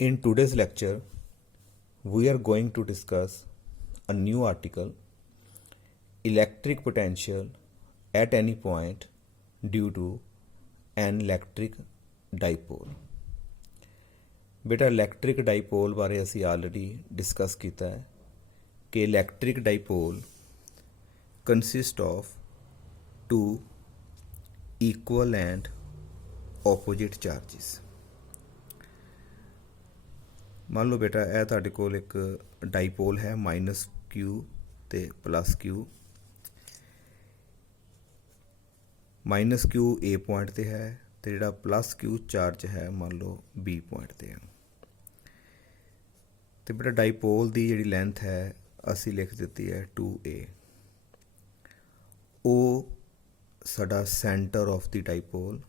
In today's lecture, we are going to discuss a new article, electric potential at any point due to an electric dipole। बेटा electric dipole बारे असी already discuss किया है कि electric dipole consist of two equal and opposite charges. मान लो बेटा यह तुहाडे कोल एक डाइपोल है माइनस क्यू ते plus Q. Minus Q A point ते है तो जिहड़ा प्लस क्यू चार्ज है मान लो बी पॉइंट ते है। तो बेटा डाइपोल की जिहड़ी लेंथ है असी लिख दी है 2a। ओ साडा सेंटर ऑफ द डाइपोल।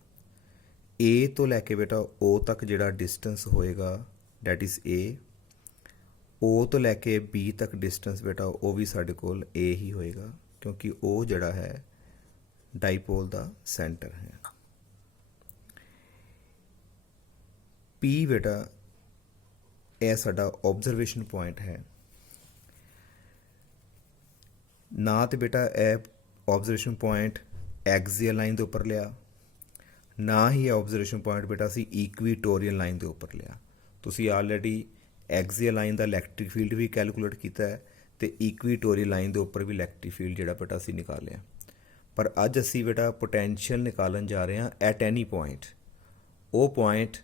ए तो लैके बेटा ओ तक जिहड़ा डिस्टेंस होएगा डैट इज़ ए। ओ तो लैके बी तक डिस्टेंस बेटा वो भी साडे कोल ए ही होएगा क्योंकि ओ जिहड़ा है डाइपोल का सेंटर है। पी बेटा यह साडा ऑब्जरवेशन पॉइंट है। ना तो बेटा यह ऑब्जरवेशन पॉइंट एक्सियल लाइन के उपर लिया, ना ही ऑब्जरवेशन पॉइंट बेटा असी इक्वीटोरियल लाइन के उपर लिया। तुसी ऑलरेडी एक्सियल लाइन का इलैक्ट्रिक फील्ड भी कैलकुलेट किया है तो इक्वीटोरियल लाइन के उपर भी इलैक्ट्रिक फील्ड जिहड़ा बेटा असी निकालिया। पर अज असी बेटा पोटैंशियल निकालन जा रहे हैं एट एनी पॉइंट। वो पॉइंट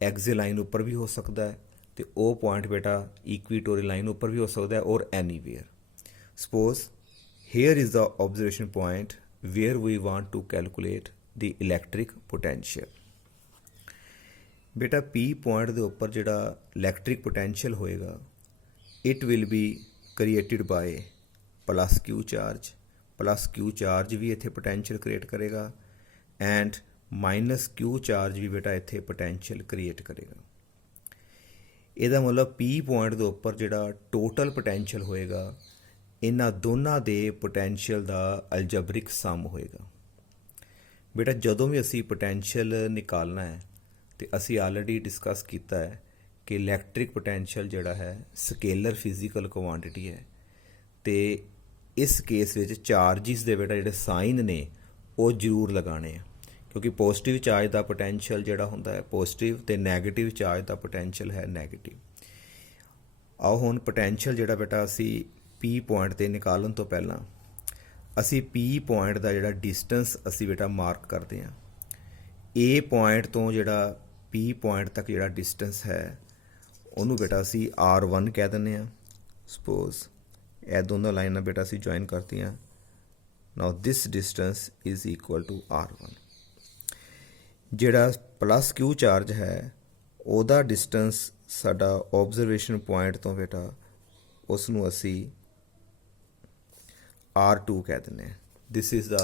एक्सियल लाइन उपर भी हो सकता है तो वो पॉइंट बेटा इक्वीटोरियल लाइन उपर भी हो सकता है और anywhere. Suppose here is the observation point where we want to calculate the electric potential. बेटा पी पॉइंट के उपर जिहड़ा इलैक्ट्रिक पोटैंशियल होएगा it will be created by plus Q charge. Plus Q charge भी इत्थे पोटैंशियल क्रिएट करेगा and minus Q charge भी बेटा इत्थे पोटैंशियल क्रिएट करेगा। ਇਹਦਾ मतलब पी पॉइंट के उपर जिहड़ा टोटल पोटैंशियल होएगा इन्हां दोनों के पोटैंशियल का अलजबरिक सम होएगा। बेटा जदों भी असी पोटैंशियल निकालना है तो असी ऑलरेडी डिस्कस किया है कि इलैक्ट्रिक पोटैंशियल जिहड़ा है स्केलर फिजिकल क्वांटिटी है। तो इस केस में चार्जिस के बेटा जिहड़े साइन ने वो जरूर लगाने हैं क्योंकि पॉजिटिव चार्ज का पोटैंशियल जिहड़ा हुंदा है पॉजिटिव तो नैगेटिव चार्ज का पोटैंशियल है नैगेटिव। आओ हुण पोटैंशियल जिहड़ा बेटा असी पी पॉइंट ते निकालन तो पहला असी पी पॉइंट का जिहड़ा डिस्टेंस असी बेटा मार्क करते हैं। ए पॉइंट तो जिहड़ा पी पॉइंट तक जिहड़ा डिस्टेंस है उन्होंने बेटा असी R1 कह दिंदे हैं। सपोज यह दोनों लाइनां बेटा असी ज्वाइन करती हैं। Now this distance is equal to R1। जिहड़ा प्लस क्यू चार्ज है उहदा डिस्टेंस साडा ऑब्जरवेशन पॉइंट तो बेटा उसनूं असी R2 कह दिंदे हैं। This is the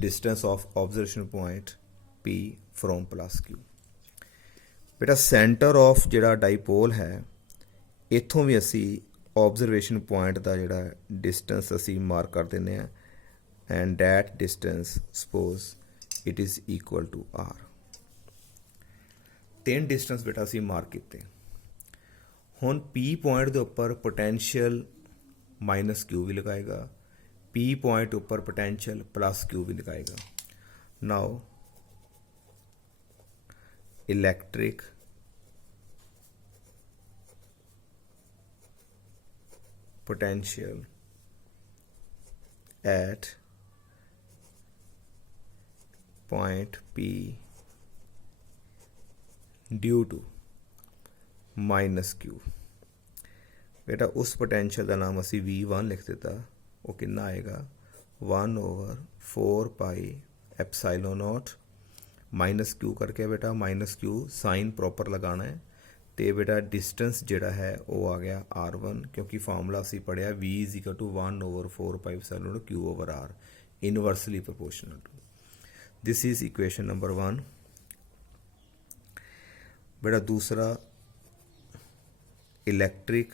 distance of observation point P from plus Q. बेटा सेंटर ऑफ जिहड़ा डाइपोल है इत्थों भी असी ऑब्जरवेशन पॉइंट का जिहड़ा डिस्टेंस असी मार्क कर दिंदे हैं and that distance suppose it is equal to R। तीन डिस्टेंस बेटा असी मार्क किए। हुण पी पॉइंट के उपर पोटैंशियल माइनस क्यू भी लगाएगा, पी पॉइंट उपर पोटैंशियल प्लस क्यू भी लगाएगा। Now electric potential at point P due to minus Q. बेटा उस पोटैंशियल का नाम असी V1 लिख दिता। वो कितना आएगा 1/4 pi epsilon not minus Q करके बेटा माइनस क्यू साइन प्रॉपर लगाना है तो बेटा डिस्टेंस जिहड़ा है वो आ गया R1 क्योंकि फार्मूला असी पढ़िया V is equal to 1/4 pi epsilon not Q over R inversely proportional to. This is equation number 1। बेटा दूसरा electric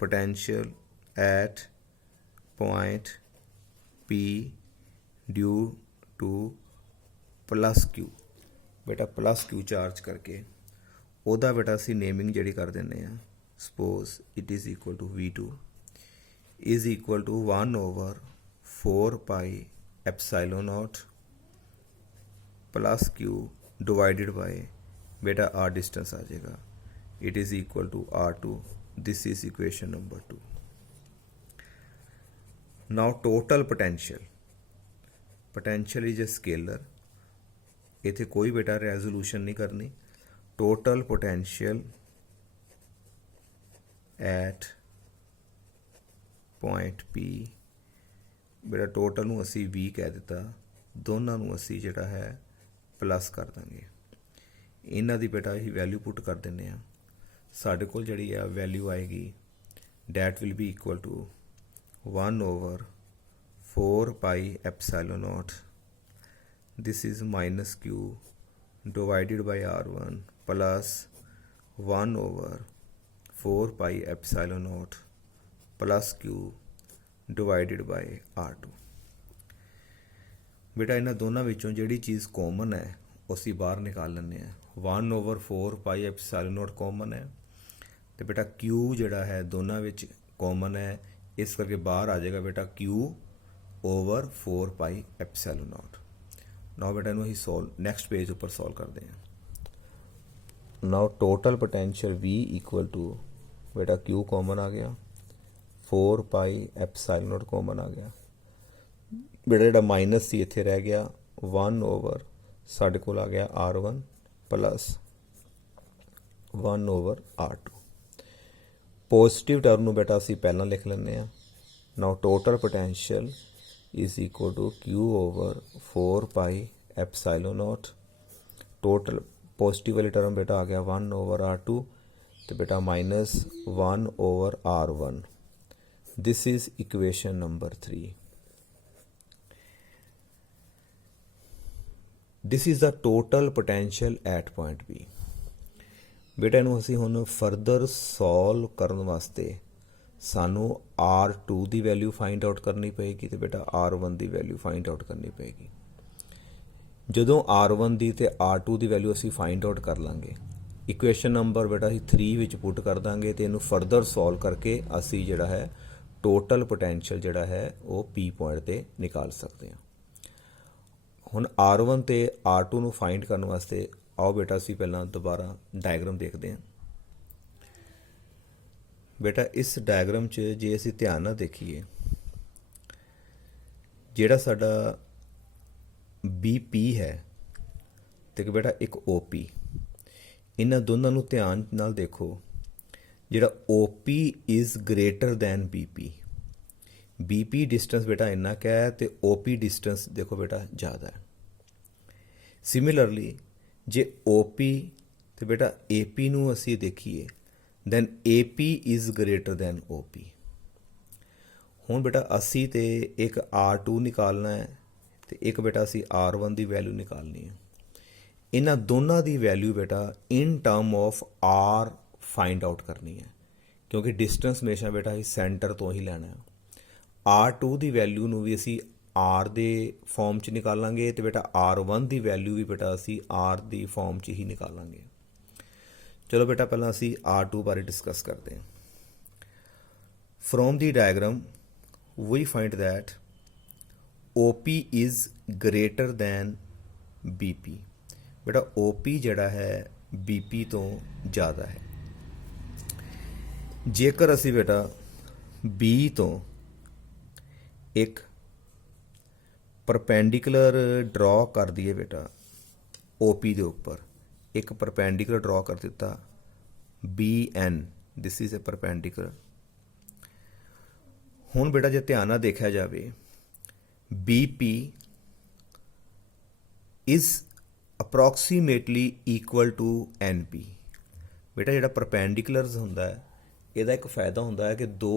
potential at point P due to plus Q. बेटा प्लस क्यू चार्ज करके ਉਹਦਾ ਬੇਟਾ ਅਸੀਂ ਨੇਮਿੰਗ ਜਿਹੜੀ ਕਰ ਦਿੰਦੇ ਆ। Suppose it is equal to V2 is equal to 1/4 pi epsilon not plus Q divided by बेटा R डिस्टेंस आ जाएगा। It is equal to R2। This is equation number 2। Now total potential is a scalar. इत्थे कोई बेटा resolution नहीं करनी। Total potential at point P बेटा total नूं असी V कह दिता, दोनों नूं असी जिहड़ा है प्लस कर देंगे। इन्हां दी बेटा असीं वैल्यू पुट कर दिंदे आ। साडे कोल जिहड़ी आ वैल्यू आएगी that will be equal to 1/4 pi epsilon naught this is minus Q divided by R1 plus 1/4 pi epsilon naught plus Q divided by R2। बेटा इन्हां दोनों विचों जिहड़ी चीज़ कॉमन है वो असीं बाहर निकाल लैंदे आ। 1/4 पाई एप्सिलॉन नॉट कॉमन है तो बेटा Q जिहड़ा है दोनों विच कॉमन है, इस करके बाहर आ जाएगा बेटा Q/4 pi epsilon not. Now बेटा इन्हूं असीं सॉल्व नेक्स्ट पेज उपर सॉल्व करते हैं। Now total potential V equal to बेटा Q कॉमन आ गया, 4 पाई एप्सिलॉन नॉट कॉमन आ गया, बेटा जिहड़ा माइनस सी इत्थे रह गया 1/ साडे कोल आ गया R1 plus 1/R2। Positive term नूं बेटा असीं पहलां लिख लैंदे आ। Now total potential is equal to Q/4 pi epsilon not. Total positive वाली टर्म बेटा आ गया 1/R2 तो बेटा minus 1/R1। This is equation number 3। This is the total potential at point B। बेटा इनू असीं हुण फरदर सॉल्व करन वास्ते सानू R2 की वैल्यू फाइंड आउट करनी पेगी तो बेटा R1 की वैल्यू फाइंड आउट करनी पेगी। जदों R1 की ते R2 की वैल्यू असीं फाइंड आउट कर लांगे, इक्वेशन नंबर बेटा असीं 3 विच पुट कर दांगे तो इनू फरदर सॉल्व करके असीं जिहड़ा है टोटल पोटेंशियल जिहड़ा है वो P पॉइंट ते निकाल सकते हैं। हुण R1 ते R2 नूं फाइंड करने वास्ते आओ बेटा असीं पहलां दोबारा डायग्राम देखते हैं। बेटा इस डायग्राम च जे असीं ध्यान नाल देखीए जिहड़ा साडा BP है ते बेटा एक OP, इन्हां दोनों नूं ध्यान नाल देखो। जिहड़ा OP is greater than BP distance बेटा इन्ना क्या है तो OP डिस्टेंस देखो बेटा ज़्यादा है। सिमिलरली जे OP तो बेटा AP नूं असीं देखिए than AP is greater than OP। हुण बेटा असीं ते एक R2 निकालना है तो एक बेटा असीं R1 की वैल्यू निकालनी है। इन्हां दोनों की वैल्यू बेटा in term of R find out करनी है, क्योंकि डिस्टेंस हमेशा बेटा असीं सेंटर तो ही लेना है। R2 की वैल्यू नूं भी असी R दे फॉर्म च निकालांगे तो बेटा R1 की वैल्यू भी बेटा असी R की फॉर्म च ही निकालांगे। चलो बेटा पहला असी R2 बारे डिस्कस करते हैं। From the diagram we find that OP is greater than BP। बेटा OP जिहड़ा है BP तो ज़्यादा है। जेकर असी बेटा B तो एक परपेंडिकुलर ड्रॉ कर दिए बेटा OP के उपर, एक परपेंडिकुलर ड्रॉ कर दिता BN, this is a perpendicular. हुण बेटा जे ध्यान नाल देखा जाए BP is approximately equal to NP। बेटा जिहड़ा परपेंडिकुलरस हुंदा है इहदा एक फायदा हुंदा है कि दो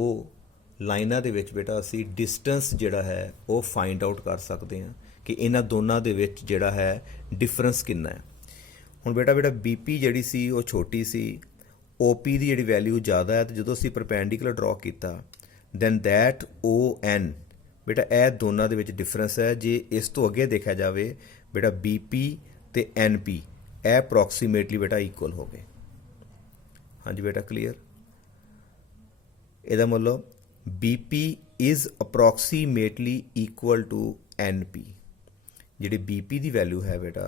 लाइनां दे विच बेटा असी डिस्टेंस जिहड़ा है वो फाइंड आउट कर सकते हैं कि इन्हां दोनों दे विच जिहड़ा है डिफरेंस कितना है। हुण बेटा BP जिहड़ी सी वो छोटी सी, OP की जिहड़ी वैल्यू ज़्यादा है, तो जदों असी परपेंडिकुलर ड्रॉ किया दैन दैट ON बेटा यह दोनों दे विच डिफरेंस है। जे इस तो अगे देखा जाए बेटा BP ते NP यह अप्रोक्सीमेटली बेटा इक्वल हो गए। हाँ जी बेटा क्लीयर। ਇਹਦਾ ਮਤਲਬ BP is approximately equal to NP। ਜਿਹੜੀ BP ਦੀ ਵੈਲਿਊ ਹੈ ਬੇਟਾ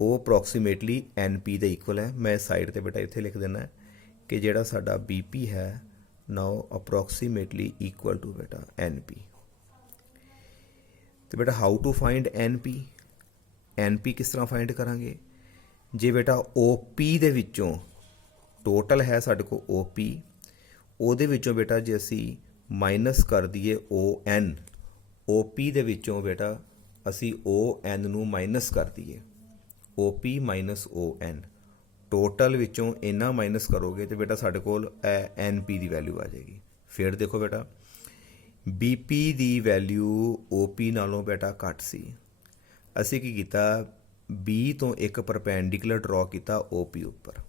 ਉਹ ਅਪਰੋਕਸੀਮੇਟਲੀ NP ਦੇ ਇਕੁਅਲ ਹੈ। ਮੈਂ ਸਾਈਡ ਤੇ ਬੇਟਾ ਇੱਥੇ ਲਿਖ ਦਿੰਦਾ ਕਿ ਜਿਹੜਾ ਸਾਡਾ BP ਹੈ ਨਾਓ ਅਪਰੋਕਸੀਮੇਟਲੀ ਇਕੁਅਲ ਟੂ ਬੇਟਾ NP। ਤੇ ਬੇਟਾ how to find NP। NP ਕਿਸ ਤਰ੍ਹਾਂ ਫਾਈਂਡ ਕਰਾਂਗੇ? ਜੇ ਬੇਟਾ OP ਦੇ ਵਿੱਚੋਂ ਟੋਟਲ ਹੈ ਸਾਡੇ ਕੋਲ OP, ਉਹਦੇ ਵਿੱਚੋਂ ਬੇਟਾ ਜੇ ਅਸੀਂ ਮਾਈਨਸ ਕਰ ਦਈਏ ON, OP ਦੇ ਵਿੱਚੋਂ ਬੇਟਾ ਅਸੀਂ ON ਨੂੰ ਮਾਈਨਸ ਕਰ ਦਈਏ, OP ਮਾਈਨਸ ON, ਟੋਟਲ ਵਿੱਚੋਂ ਇੰਨਾ ਮਾਈਨਸ ਕਰੋਗੇ ਤੇ ਬੇਟਾ ਸਾਡੇ ਕੋਲ NP ਦੀ ਵੈਲਿਊ ਆ ਜਾਏਗੀ। ਫਿਰ ਦੇਖੋ ਬੇਟਾ BP ਦੀ ਵੈਲਿਊ OP ਨਾਲੋਂ ਬੇਟਾ ਘੱਟ ਸੀ। ਅਸੀਂ ਕੀ ਕੀਤਾ, B ਤੋਂ ਇੱਕ ਪਰਪੈਂਡੀਕੂਲਰ ਡਰਾ ਕੀਤਾ OP ਉੱਪਰ।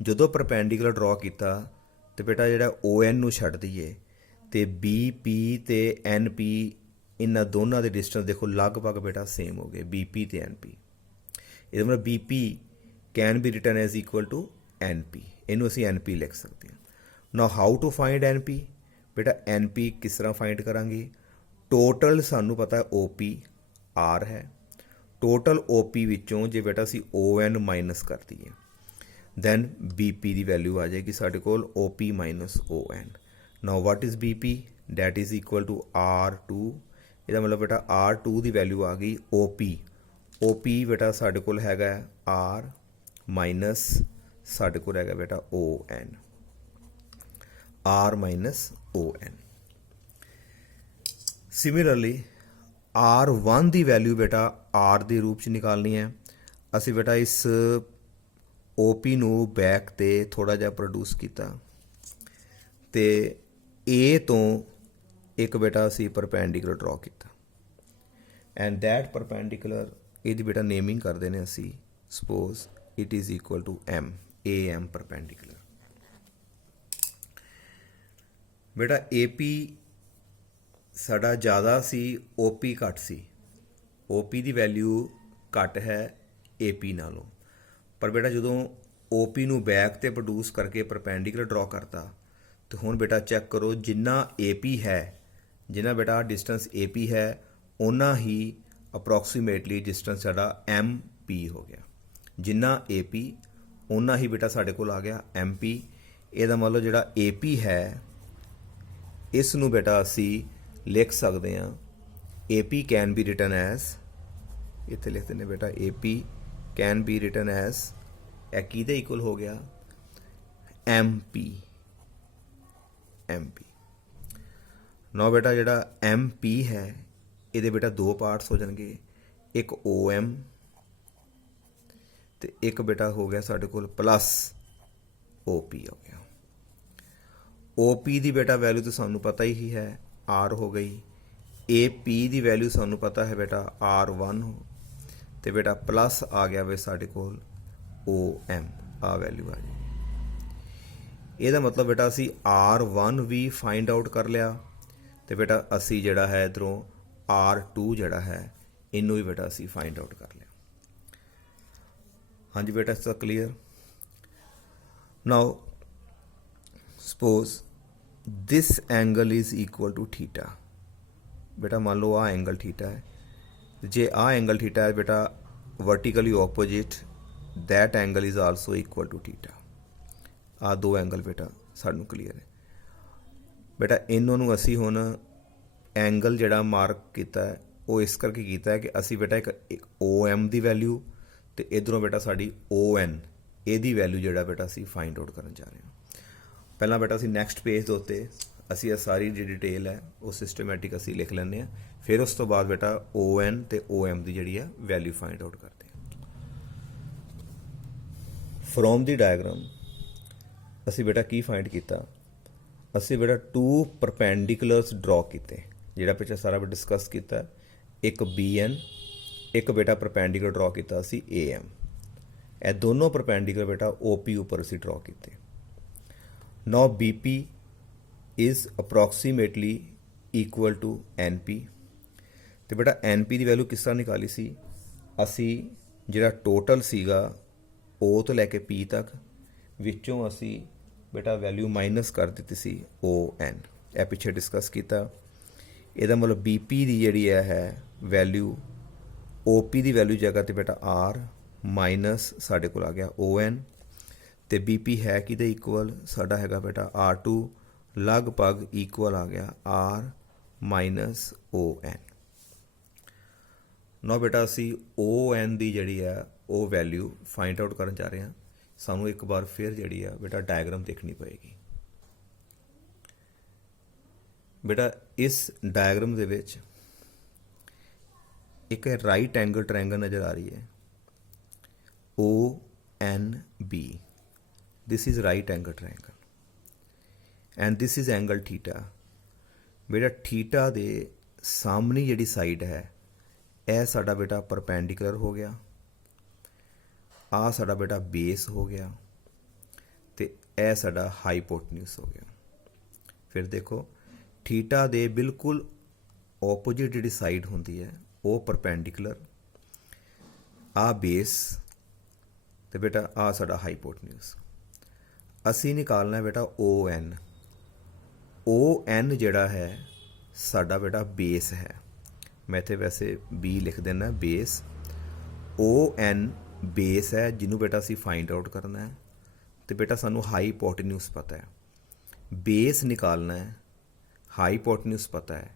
ਜਦੋਂ ਪਰਪੈਂਡੀਕੂਲਰ ਡਰਾ ਕੀਤਾ ਤੇ ਬੇਟਾ ਜਿਹੜਾ ON ਨੂੰ ਛੱਡ ਦਈਏ ਤੇ BP ਤੇ NP ਇਹਨਾਂ ਦੋਨਾਂ ਦੇ ਡਿਸਟੈਂਸ ਦੇਖੋ ਲਗਭਗ ਬੇਟਾ ਸੇਮ ਹੋ ਗਏ, BP ਤੇ NP। ਇਹਦਾ ਮਤਲਬ BP can be written as equal to NP। ਇਹਨੂੰ ਅਸੀਂ NP ਲਿਖ ਸਕਦੇ ਹਾਂ। Now how to find NP। ਬੇਟਾ NP ਕਿਸ ਤਰ੍ਹਾਂ ਫਾਈਂਡ ਕਰਾਂਗੇ? ਟੋਟਲ ਸਾਨੂੰ ਪਤਾ OP R ਹੈ, ਟੋਟਲ OP ਵਿੱਚੋਂ ਜੇ ਬੇਟਾ ਅਸੀਂ ON ਮਾਈਨਸ ਕਰ ਦਈਏ then BP ਦੀ ਵੈਲਿਊ ਆ ਜਾਏਗੀ ਸਾਡੇ ਕੋਲ OP minus ON। Now what is BP? That is equal to R2। ਇਹਦਾ ਮਤਲਬ ਬੇਟਾ R2 ਦੀ ਵੈਲਿਊ ਆ ਗਈ OP ਬੇਟਾ ਸਾਡੇ ਕੋਲ ਹੈਗਾ R ਮਾਈਨਸ ਸਾਡੇ ਕੋਲ ਹੈਗਾ ਬੇਟਾ ON, R minus ON। Similarly R1 the value ਬੇਟਾ R ਦੇ ਰੂਪ 'ਚ ਨਿਕਾਲਣੀ ਹੈ। ਅਸੀਂ ਬੇਟਾ ਇਸ OP ਨੂੰ ਬੈਕ ਤੇ ਥੋੜ੍ਹਾ ਜਿਹਾ ਪ੍ਰੋਡਿਊਸ ਕੀਤਾ ਤੇ A ਤੋਂ ਇੱਕ ਬੇਟਾ ਅਸੀਂ ਪਰਪੈਂਡੀਕੂਲਰ ਡਰਾ ਕੀਤਾ ਐਂਡ ਦੈਟ ਪਰਪੈਂਡੀਕੂਲਰ ਇਹਦੀ ਬੇਟਾ ਨੇਮਿੰਗ ਕਰਦੇ ਨੇ ਅਸੀਂ, suppose it is equal to M, AM perpendicular. ਬੇਟਾ AP ਸਾਡਾ ਜ਼ਿਆਦਾ ਸੀ, OP ਘੱਟ ਸੀ। OP ਦੀ ਵੈਲਿਊ ਘੱਟ ਹੈ AP ਨਾਲੋਂ, ਪਰ ਬੇਟਾ ਜਦੋਂ OP ਨੂੰ ਬੈਕ ਤੇ ਪ੍ਰੋਡਿਊਸ ਕਰਕੇ ਪਰਪੈਂਡੀਕੂਲਰ ਡਰਾ ਕਰਤਾ ਤੇ ਹੁਣ ਬੇਟਾ ਚੈੱਕ ਕਰੋ ਜਿੰਨਾ AP ਹੈ, ਜਿੰਨਾ ਬੇਟਾ ਡਿਸਟੈਂਸ AP ਹੈ ਓਨਾ ਹੀ ਅਪਰੋਕਸੀਮੇਟਲੀ ਡਿਸਟੈਂਸ ਸਾਡਾ MP ਹੋ ਗਿਆ। ਜਿੰਨਾ AP ਓਨਾ ਹੀ ਬੇਟਾ ਸਾਡੇ ਕੋਲ ਆ ਗਿਆ MP। ਇਹਦਾ ਮਤਲਬ ਜਿਹੜਾ AP ਹੈ ਇਸ ਨੂੰ ਬੇਟਾ ਅਸੀਂ ਲਿਖ ਸਕਦੇ ਹਾਂ AP can be written as, ਇੱਥੇ ਲਿਖ ਦਿੰਦੇ ਬੇਟਾ AP can be written as, ਇਹ ਕਿਹਦੇ ਇਕੁਅਲ ਹੋ ਗਿਆ? MP। ਨਾਓ ਬੇਟਾ ਜਿਹੜਾ MP ਹੈ ਇਹਦੇ ਬੇਟਾ ਦੋ ਪਾਰਟਸ ਹੋ ਜਾਣਗੇ, ਇੱਕ OM ਤੇ ਇੱਕ ਬੇਟਾ ਹੋ ਗਿਆ ਸਾਡੇ ਕੋਲ ਪਲੱਸ OP ਹੋ ਗਿਆ। OP ਦੀ ਬੇਟਾ ਵੈਲਿਊ ਤਾਂ ਸਾਨੂੰ ਪਤਾ ਹੀ ਹੈ R ਹੋ ਗਈ, AP ਦੀ ਵੈਲਿਊ ਸਾਨੂੰ ਪਤਾ ਹੈ ਬੇਟਾ R1 ਹੋ ਤੇ ਬੇਟਾ ਪਲੱਸ ਆ ਗਿਆ ਵੇ ਸਾਡੇ ਕੋਲ OM, ਆ ਵੈਲਿਊ ਆ ਗਈ। ਇਹਦਾ ਮਤਲਬ ਬੇਟਾ ਅਸੀਂ R1 ਵੀ ਫਾਈਂਡ ਆਊਟ ਕਰ ਲਿਆ ਤੇ ਬੇਟਾ ਅਸੀਂ ਜਿਹੜਾ ਹੈ ਇੱਧਰੋਂ R2 ਜਿਹੜਾ ਹੈ ਇਹਨੂੰ ਵੀ ਬੇਟਾ ਅਸੀਂ ਫਾਈਂਡ ਆਊਟ ਕਰ ਲਿਆ। ਹਾਂਜੀ ਬੇਟਾ ਇਸ ਦਾ clear. Now suppose this angle is equal to theta. ਬੇਟਾ ਮੰਨ ਲਓ ਆਹ ਐਂਗਲ ਥੀਟਾ ਹੈ, ਜੇ ਆਹ ਐਂਗਲ ਥੀਟਾ ਹੈ ਬੇਟਾ vertically opposite that angle is also equal to theta. आ दो एंगल बेटा सानू क्लीयर है। बेटा इन्हों असी हुण एंगल जिहड़ा मार्क किया है वो इस करके किया है कि असी बेटा एक OM की वैल्यू तो इधरों बेटा साड़ी ON ਇਹਦੀ वैल्यू जिहड़ा बेटा असी फाइंड आउट करन जा रहे हैं। पहला बेटा असी नैक्सट पेज के उत्ते असी सारी जी डिटेल है वो सिस्टमैटिक असी लिख लैंदे हैं, फिर उस तो बाद बेटा ON ते OM की जिहड़ी है वैल्यू फाइंड आउट करते हैं। फ्रॉम दी डायग्राम असी बेटा की फाइंड किया, असी बेटा टू परपेंडिकुलर्स ड्रॉ किए, जिहड़ा पिछले सारा डिस्कस किया, एक BN एक बेटा परपेंडिकुलर ड्रॉ किया असी AM। ਇਹ दोनों परपेंडिकुलर बेटा OP उपर असी ड्रॉ किए। Now BP is approximately equal to NP। तो बेटा NP की वैल्यू किस तरह निकाली सी, असी जिहड़ा टोटल सीगा O तो लैके P तक ਵਿੱਚੋਂ ਅਸੀਂ ਬੇਟਾ ਵੈਲਿਊ ਮਾਈਨਸ ਕਰ ਦਿੱਤੀ ਸੀ ON, ਇਹ ਪਿੱਛੇ ਡਿਸਕਸ ਕੀਤਾ। ਇਹਦਾ ਮਤਲਬ BP ਦੀ ਜਿਹੜੀ ਹੈ ਵੈਲਿਊ, OP ਦੀ ਵੈਲਿਊ ਜਗ੍ਹਾ 'ਤੇ ਬੇਟਾ R ਮਾਈਨਸ ਸਾਡੇ ਕੋਲ ਆ ਗਿਆ ON, ਅਤੇ BP ਹੈ ਕਿਹਦੇ ਇਕੁਅਲ, ਸਾਡਾ ਹੈਗਾ ਬੇਟਾ R2 ਲਗਭਗ ਇਕੁਅਲ ਆ ਗਿਆ R ਮਾਈਨਸ ON। ਨਾ ਬੇਟਾ ਅਸੀਂ ON ਦੀ ਜਿਹੜੀ ਹੈ ਉਹ ਵੈਲਿਊ ਫਾਈਂਡ ਆਊਟ ਕਰਨ ਜਾ ਰਹੇ ਹਾਂ। ਸਾਨੂੰ ਇੱਕ ਵਾਰ ਫਿਰ ਜਿਹੜੀ ਆ ਬੇਟਾ ਡਾਇਗਰਾਮ ਦੇਖਣੀ ਪਏਗੀ। ਬੇਟਾ ਇਸ ਡਾਇਗਰਾਮ ਦੇ ਵਿੱਚ ਇੱਕ ਰਾਈਟ ਐਂਗਲ ਟ੍ਰਾਇੰਗਲ ਨਜ਼ਰ ਆ ਰਹੀ ਹੈ ONB। This is right angle triangle and this is angle theta. ਬੇਟਾ ਥੀਟਾ ਦੇ ਸਾਹਮਣੀ ਜਿਹੜੀ ਸਾਈਡ ਹੈ ਇਹ ਸਾਡਾ ਬੇਟਾ ਪਰਪੈਂਡੀਕੂਲਰ ਹੋ ਗਿਆ, ਆ ਸਾਡਾ ਬੇਟਾ ਬੇਸ ਹੋ ਗਿਆ, ਅਤੇ ਇਹ ਸਾਡਾ ਹਾਈਪੋਟਨਿਊਸ ਹੋ ਗਿਆ। ਫਿਰ ਦੇਖੋ ਥੀਟਾ ਦੇ ਬਿਲਕੁਲ ਓਪੋਜਿਟ ਜਿਹੜੀ ਸਾਈਡ ਹੁੰਦੀ ਹੈ ਉਹ ਪਰਪੈਂਡੀਕੂਲਰ, ਆ ਬੇਸ, ਅਤੇ ਬੇਟਾ ਆ ਸਾਡਾ ਹਾਈਪੋਟਨਿਊਸ। ਅਸੀਂ ਨਿਕਾਲਣਾ ਬੇਟਾ ON। ON ਜਿਹੜਾ ਹੈ ਸਾਡਾ ਬੇਟਾ ਬੇਸ ਹੈ, ਮੈਂ ਇੱਥੇ ਵੈਸੇ B ਲਿਖ ਦਿੰਦਾ ਬੇਸ। ON ਬੇਸ ਹੈ ਜਿਹਨੂੰ ਬੇਟਾ ਅਸੀਂ ਫਾਈਂਡ ਆਊਟ ਕਰਨਾ ਹੈ, ਅਤੇ ਬੇਟਾ ਸਾਨੂੰ ਹਾਈਪੋਟਨਿਊਸ ਪਤਾ ਹੈ। ਬੇਸ ਨਿਕਾਲਣਾ ਹੈ, ਹਾਈਪੋਟਨਿਊਸ ਪਤਾ ਹੈ।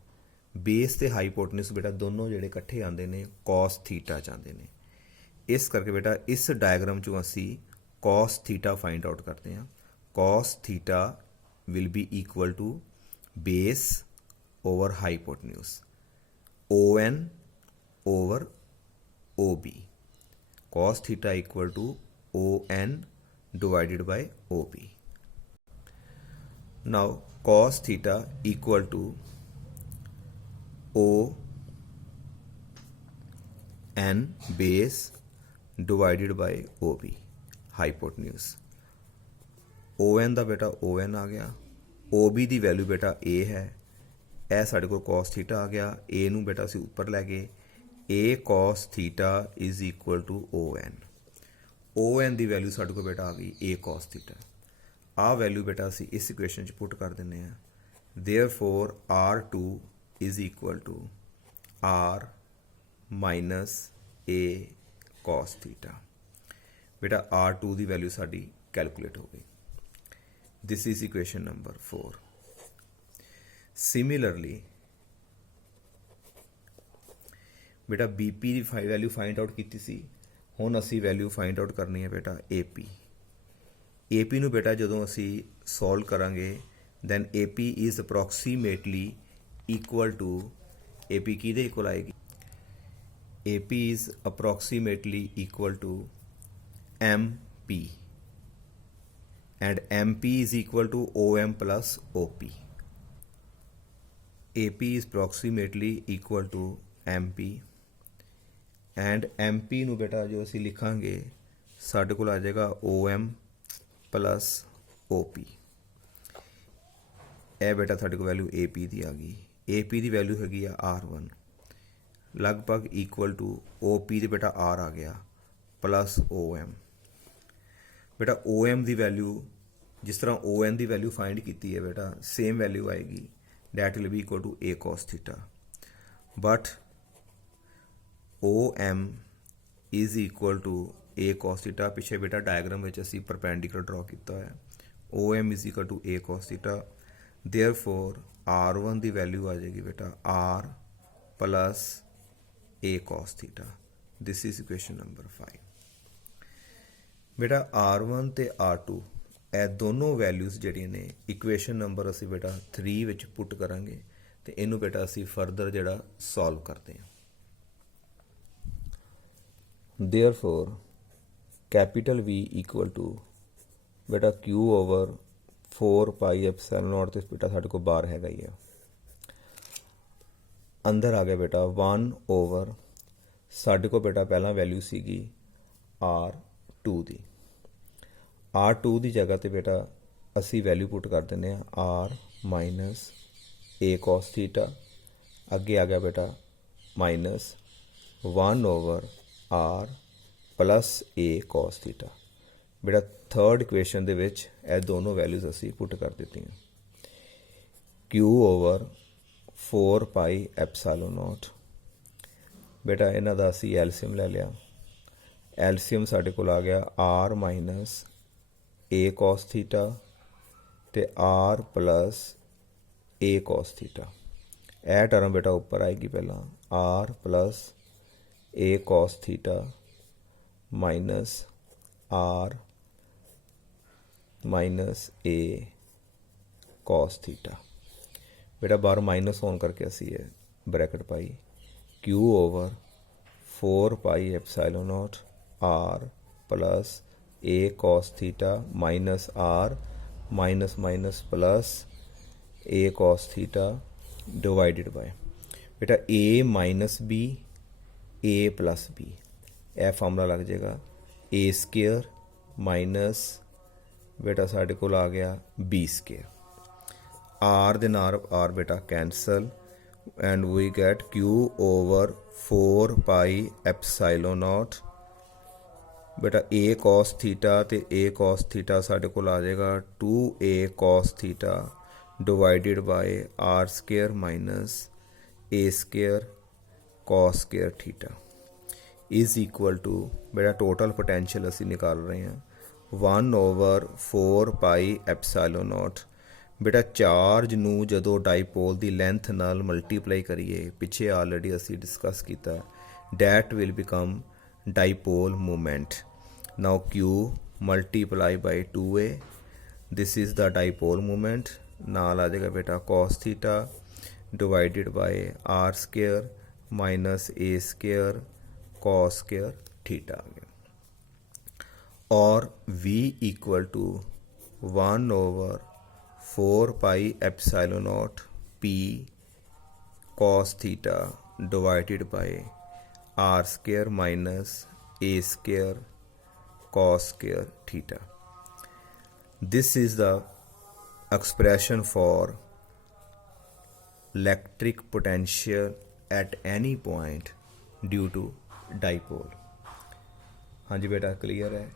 ਬੇਸ ਅਤੇ ਹਾਈਪੋਟਨਿਊਸ ਬੇਟਾ ਦੋਨੋਂ ਜਿਹੜੇ ਇਕੱਠੇ ਆਉਂਦੇ ਨੇ cos ਥੀਟਾ 'ਚ ਆਉਂਦੇ ਨੇ। ਇਸ ਕਰਕੇ ਬੇਟਾ ਇਸ ਡਾਇਗਰਾਮ 'ਚੋਂ ਅਸੀਂ cos ਥੀਟਾ ਫਾਈਂਡ ਆਊਟ ਕਰਦੇ ਹਾਂ। cos theta will be equal to base over hypotenuse, ON over OB। cos theta equal to ON divided by OB. Now cos theta equal to ON base divided by OB hypotenuse। ON ਦਾ ਬੇਟਾ ON ਆ ਗਿਆ, OB ਦੀ value ਬੇਟਾ A ਹੈ, ਇਹ ਸਾਡੇ ਕੋਲ cos theta ਆ ਗਿਆ। A ਨੂੰ ਬੇਟਾ ਅਸੀਂ ਉੱਪਰ ਲੈ ਗਏ, A cos theta is equal to ON। ON ਦੀ ਵੈਲਿਊ ਸਾਡੇ ਕੋਲ ਬੇਟਾ ਆ ਗਈ A cos ਥੀਟਾ। ਆਹ ਵੈਲਿਊ ਬੇਟਾ ਅਸੀਂ ਇਸ ਇਕੁਏਸ਼ਨ 'ਚ ਪੁੱਟ ਕਰ ਦਿੰਦੇ ਹਾਂ। Therefore R2 is equal to R minus A cos theta. ਬੇਟਾ R2 ਦੀ ਵੈਲਿਊ ਸਾਡੀ ਕੈਲਕੂਲੇਟ ਹੋ ਗਈ। This is equation number 4। Similarly ਬੇਟਾ BP ਦੀ ਵੈਲਿਊ ਫਾਈਂਡ ਆਊਟ ਕੀਤੀ ਸੀ, ਹੁਣ ਅਸੀਂ ਵੈਲਿਊ ਫਾਈਂਡ ਆਊਟ ਕਰਨੀ ਹੈ ਬੇਟਾ AP ਨੂੰ ਬੇਟਾ ਜਦੋਂ ਅਸੀਂ ਸੋਲਵ ਕਰਾਂਗੇ then AP is approximately equal to, AP ਕਿਹਦੇ ਇਕੁਅਲ ਆਏਗੀ, AP is approximately equal to MP and MP is equal to OM plus OP। AP is approximately equal to MP and MP ਨੂੰ ਬੇਟਾ ਜੋ ਅਸੀਂ ਲਿਖਾਂਗੇ ਸਾਡੇ ਕੋਲ ਆ ਜਾਏਗਾ OM plus OP। ਇਹ ਬੇਟਾ ਸਾਡੇ ਕੋਲ ਵੈਲਿਊ AP ਦੀ ਆ ਗਈ। AP ਦੀ ਵੈਲਿਊ ਹੈਗੀ ਆ R1 ਲਗਭਗ ਇਕੁਅਲ ਟੂ OP ਦੇ ਬੇਟਾ R ਆ ਗਿਆ ਪਲੱਸ OM। ਬੇਟਾ OM ਦੀ ਵੈਲਿਊ ਜਿਸ ਤਰ੍ਹਾਂ ON ਦੀ ਵੈਲਿਊ ਫਾਈਂਡ ਕੀਤੀ ਹੈ ਬੇਟਾ ਸੇਮ ਵੈਲਿਊ ਆਏਗੀ, that will be equal to A cos theta, but OM is equal to A cos theta। ਪਿੱਛੇ ਬੇਟਾ ਡਾਇਗਰਾਮ ਵਿੱਚ ਅਸੀਂ ਪਰਪੈਂਡੀਕੂਲਰ ਡਰਾ ਕੀਤਾ ਹੋਇਆ। OM is equal to A cos theta, therefore R1 the value ਆ ਜਾਏਗੀ ਬੇਟਾ R plus A cos theta। this is equation number 5। ਬੇਟਾ R1 ਤੇ R2 ਇਹ ਦੋਨੋਂ ਵੈਲਿਊਜ਼ ਜਿਹੜੀਆਂ ਨੇ ਇਕੁਏਸ਼ਨ ਨੰਬਰ ਅਸੀਂ ਬੇਟਾ 3 ਵਿੱਚ ਪੁੱਟ ਕਰਾਂਗੇ, ਅਤੇ ਇਹਨੂੰ ਬੇਟਾ ਅਸੀਂ ਫਰਦਰ ਜਿਹੜਾ ਸੋਲਵ ਕਰਦੇ ਹਾਂ। ਦੇਅਰਫੋਰ ਕੈਪੀਟਲ V ਇਕੁਅਲ ਟੂ ਬੇਟਾ Q ਓਵਰ 4 ਪਾਈ ਐਪਸੀਲਨ ਨੋਟ, ਤੇ ਬੇਟਾ ਸਾਡੇ ਕੋਲ ਬਾਹਰ ਹੈਗਾ ਹੀ ਆ, ਅੰਦਰ ਆ ਗਿਆ ਬੇਟਾ 1 ਓਵਰ ਸਾਡੇ ਕੋਲ ਬੇਟਾ ਪਹਿਲਾਂ ਵੈਲਿਊ ਸੀਗੀ R2 ਦੀ। R2 ਦੀ ਜਗ੍ਹਾ 'ਤੇ ਬੇਟਾ ਅਸੀਂ ਵੈਲਿਊ ਪੁੱਟ ਕਰ ਦਿੰਦੇ ਹਾਂ R minus A cos theta, ਅੱਗੇ ਆ ਗਿਆ ਬੇਟਾ minus 1 over R plus A cos theta. बेटा थर्ड इक्वेशन ਦੇ ਵਿੱਚ ਇਹ ਦੋਨੋਂ ਵੈਲਿਊਜ਼ ਅਸੀਂ ਪੁੱਟ ਕਰ ਦਿੱਤੀਆਂ q ਓਵਰ 4 ਪਾਈ ਐਪਸਾਈਲਨ ਨੋਟ ਬੇਟਾ ਇਹਨਾਂ ਦਾ ਅਸੀਂ ਐਲਸੀਅਮ ਲੈ ਲਿਆ ਐਲਸੀਅਮ ਸਾਡੇ ਕੋਲ ਆ ਗਿਆ r minus a cos theta ਤੇ r plus a cos theta ਇਹ ਟਰਮ ਬੇਟਾ ਉੱਪਰ ਆਏਗੀ ਪਹਿਲਾਂ r plus a cos theta minus r minus A cos theta बेटा बाहर माइनस होने करके असी है bracket pi Q over 4 pi epsilon nought R plus A cos theta minus R minus minus plus A cos theta divided by बेटा A minus B A plus B यह formula लग जाएगा ए स्केयर माइनस बेटा साढ़े को आ गया B square are they नाल R बेटा cancel and we get Q over 4 pi epsilon nought बेटा ए कॉस थीटा ते ए कॉस थीटा साढ़े को आ जाएगा 2a cos theta divided by R square minus A square cos square theta is equal to बेटा total potential असी निकाल रहे हैं 1 ओवर 4 पाई एप्सिलॉन नॉट बेटा चार्ज ਨੂੰ ਜਦੋਂ ਡਾਈਪੋਲ ਦੀ ਲੈਂਥ ਨਾਲ ਮਲਟੀਪਲਾਈ ਕਰੀਏ ਪਿੱਛੇ ਆਲਰੇਡੀ ਅਸੀਂ ਡਿਸਕਸ ਕੀਤਾ that will become dipole moment now q multiply by 2a this is the dipole moment ਨਾਲ ਆ ਜਾਏਗਾ ਬੇਟਾ cos theta divided by r square minus a square cos square theta आ गया और v equal to 1 over 4 pi epsilon nought p cos theta divided by r square minus a square cos square theta this is the expression for electric potential at any point due to dipole हाँ जी बेटा clear है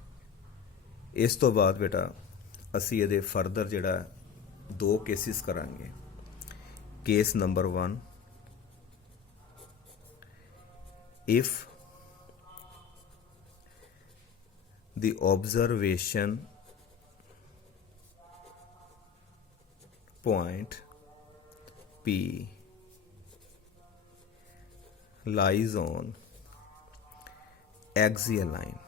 इस तो बाद बेटा असी ये फरदर जोड़ा 2 केसिस करांगे case number 1 if the observation point P lies on axial line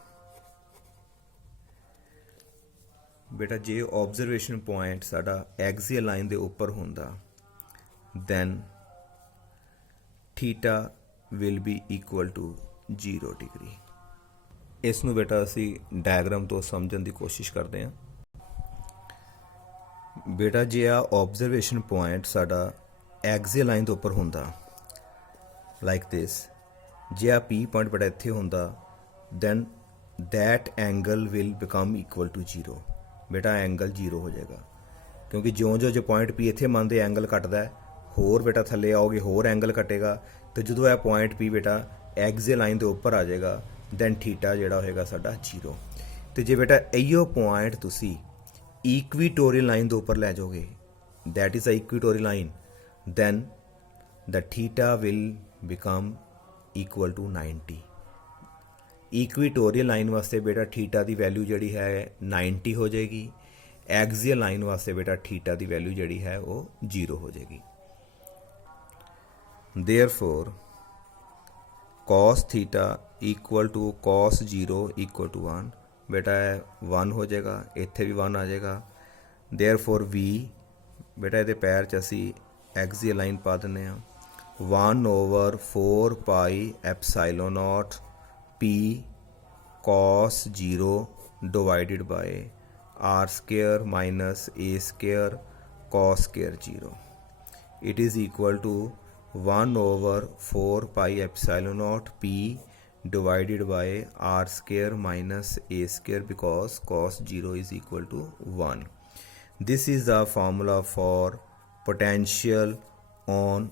बेटा जे ऑब्जरवेशन पॉइंट साडा एक्सियल लाइन दे ऊपर होंदा then theta will be equal to 0 degree इस नूं बेटा असी डायग्राम तो समझण दी कोशिश करते हैं बेटा जे आ ऑब्जरवेशन पॉइंट साडा एक्सियल लाइन दे ऊपर होंदा लाइक दिस जे आ पी पॉइंट बेटा इत्थे होंदा then that angle will become equal to 0 बेटा एंगल 0 हो जाएगा क्योंकि ज्यों ज्यों जो पॉइंट पी इत्थे मंनदे एंगल घटदा है होर बेटा थल्ले आओगे होर एंगल घटेगा तो जो यह पॉइंट पी बेटा एक्सियल लाइन के उपर आ जाएगा दैन थीटा जोड़ा होएगा साडा 0 तो जे बेटा इहो पॉइंट तुसी इक्वीटोरियल लाइन के उपर लै जाओगे that is a equatorial line then the theta will become equal to 90 equatorial line वास्ते बेटा थीटा की वैल्यू जी है 90 हो जाएगी एक्सियल लाइन वास्ते बेटा थीटा की वैल्यू जी है वो 0 हो जाएगी therefore cos theta equal to cos 0 equal to 1 बेटा 1 हो जाएगा इत्थे भी 1 आ जाएगा देयरफॉर वी बेटा ये पैर च असी एक्सियल लाइन पा दें 1 over 4 pi epsilon nought P cos 0 divided by r square minus a square cos square 0 it is equal to 1 over 4 pi epsilon naught P divided by r square minus a square because cos 0 is equal to 1. This is the formula for potential on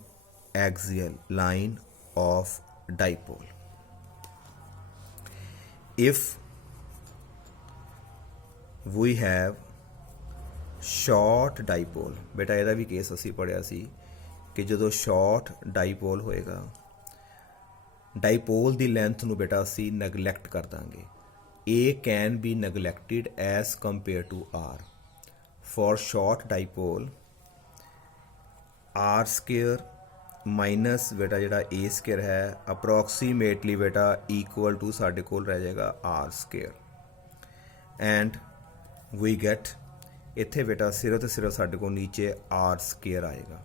axial line of dipole. If we have short dipole. ਬੇਟਾ ਇਹਦਾ ਵੀ case ਅਸੀਂ ਪੜ੍ਹਿਆ ਸੀ ਕਿ ਜਦੋਂ short ਡਾਈਪੋਲ ਹੋਏਗਾ, ਡਾਈਪੋਲ ਦੀ length ਨੂੰ ਬੇਟਾ ਅਸੀਂ ਨੈਗਲੈਕਟ ਕਰ ਦਾਂਗੇ। A can be neglected as compared to R. For short dipole, R square minus ਬੇਟਾ ਜਿਹੜਾ A square ਹੈ approximately ਬੇਟਾ equal to ਸਾਡੇ ਕੋਲ ਰਹਿ ਜਾਏਗਾ R square and we get ਇੱਥੇ ਬੇਟਾ ਸਿਰੋਂ ਤੇ ਸਿਰੋਂ ਸਾਡੇ ਕੋਲ ਨੀਚੇ R square ਆਏਗਾ।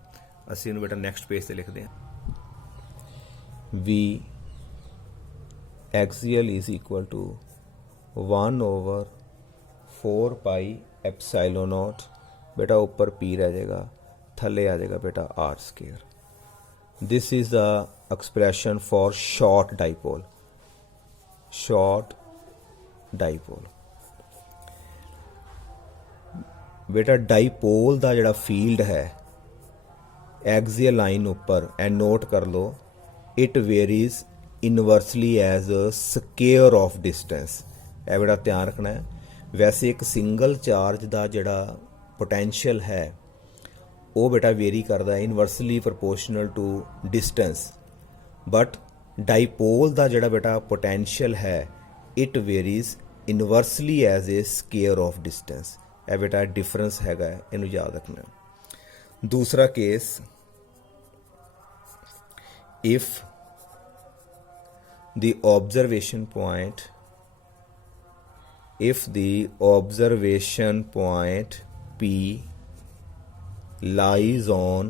ਅਸੀਂ ਇਹਨੂੰ ਬੇਟਾ ਨੈਕਸਟ ਪੇਜ ਤੇ ਲਿਖਦੇ ਹਾਂ। V axial is equal to 1/4 pi epsilon nought बेटा ऊपर P रह जाएगा, थले आ जाएगा बेटा R square. This is the expression for short dipole. Short dipole बेटा डाइपोल का जिहड़ा फील्ड है एक्सियल लाइन ऊपर एंड नोट कर लो, it varies inversely as a square of distance. ਇਹ ਬੇਟਾ ਧਿਆਨ ਰੱਖਣਾ ਹੈ। ਵੈਸੇ ਇੱਕ ਸਿੰਗਲ ਚਾਰਜ ਦਾ ਜਿਹੜਾ ਪੋਟੈਂਸ਼ੀਅਲ ਹੈ ਉਹ ਬੇਟਾ ਵੇਰੀ ਕਰਦਾ inversely proportional to distance, but dipole ਦਾ ਜਿਹੜਾ ਬੇਟਾ ਪੋਟੈਂਸ਼ੀਅਲ ਹੈ it varies inversely as a square of distance. ਇਹ ਬੇਟਾ ਡਿਫਰੈਂਸ ਹੈਗਾ, ਇਹਨੂੰ ਯਾਦ ਰੱਖਣਾ। ਦੂਸਰਾ case, if the observation point P lies on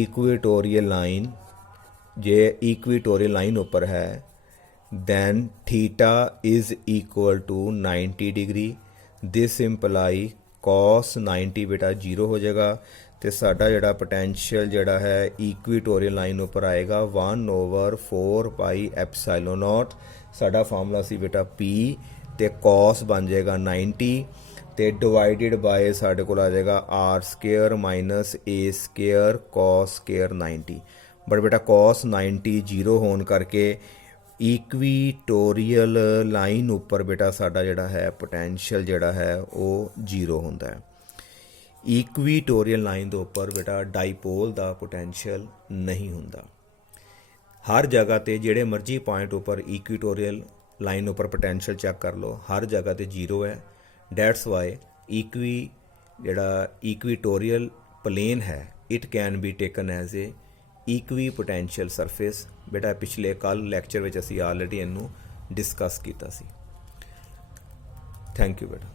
equatorial line, जे equatorial line ऊपर है, then theta is equal to 90 degree। this imply cos 90 बेटा 0 हो जाएगा ਤੇ ਸਾਡਾ ਜਿਹੜਾ ਪੋਟੈਂਸ਼ੀਅਲ ਜਿਹੜਾ ਹੈ ਇਕੁਏਟੋਰੀਅਲ ਲਾਈਨ ਉੱਪਰ ਆਏਗਾ 1/4 ਪਾਈ ਐਪਸਾਈਲੋਨ ਨੋਟ। ਸਾਡਾ ਫਾਰਮੂਲਾ ਸੀ ਬੇਟਾ P ਤੇ cos ਬਣ ਜਾਏਗਾ 90 ਤੇ ਡਿਵਾਈਡਡ ਬਾਏ ਸਾਡੇ ਕੋਲ ਆ ਜਾਏਗਾ R square minus A square cos square 90। But ਬੇਟਾ cos 90 0 ਹੋਣ ਕਰਕੇ ਇਕੁਏਟੋਰੀਅਲ ਲਾਈਨ ਉੱਪਰ ਬੇਟਾ ਸਾਡਾ ਜਿਹੜਾ ਹੈ ਪੋਟੈਂਸ਼ੀਅਲ ਜਿਹੜਾ ਹੈ ਉਹ 0 ਹੁੰਦਾ ਹੈ। ਇਕੁਏਟੋਰੀਅਲ ਲਾਈਨ ਦੇ ਉੱਪਰ ਬੇਟਾ ਡਾਈਪੋਲ ਦਾ ਪੋਟੈਂਸ਼ੀਅਲ ਨਹੀਂ ਹੁੰਦਾ। ਹਰ ਜਗ੍ਹਾ ਤੇ ਜਿਹੜੇ ਮਰਜ਼ੀ ਪੁਆਇੰਟ ਉੱਪਰ ਇਕੁਏਟੋਰੀਅਲ ਲਾਈਨ ਉੱਪਰ ਪੋਟੈਂਸ਼ੀਅਲ ਚੈੱਕ ਕਰ ਲਓ, ਹਰ ਜਗ੍ਹਾ ਤੇ 0 ਹੈ। ਡੈਟਸ ਵਾਈ ਜਿਹੜਾ ਇਕੁਏਟੋਰੀਅਲ ਪਲੇਨ ਹੈ it can be taken as a equipotential surface. ਬੇਟਾ ਪਿਛਲੇ ਕੱਲ੍ਹ ਲੈਕਚਰ ਵਿੱਚ ਅਸੀਂ ਆਲਰੇਡੀ ਇਹਨੂੰ ਡਿਸਕਸ ਕੀਤਾ ਸੀ। ਥੈਂਕ ਯੂ ਬੇਟਾ।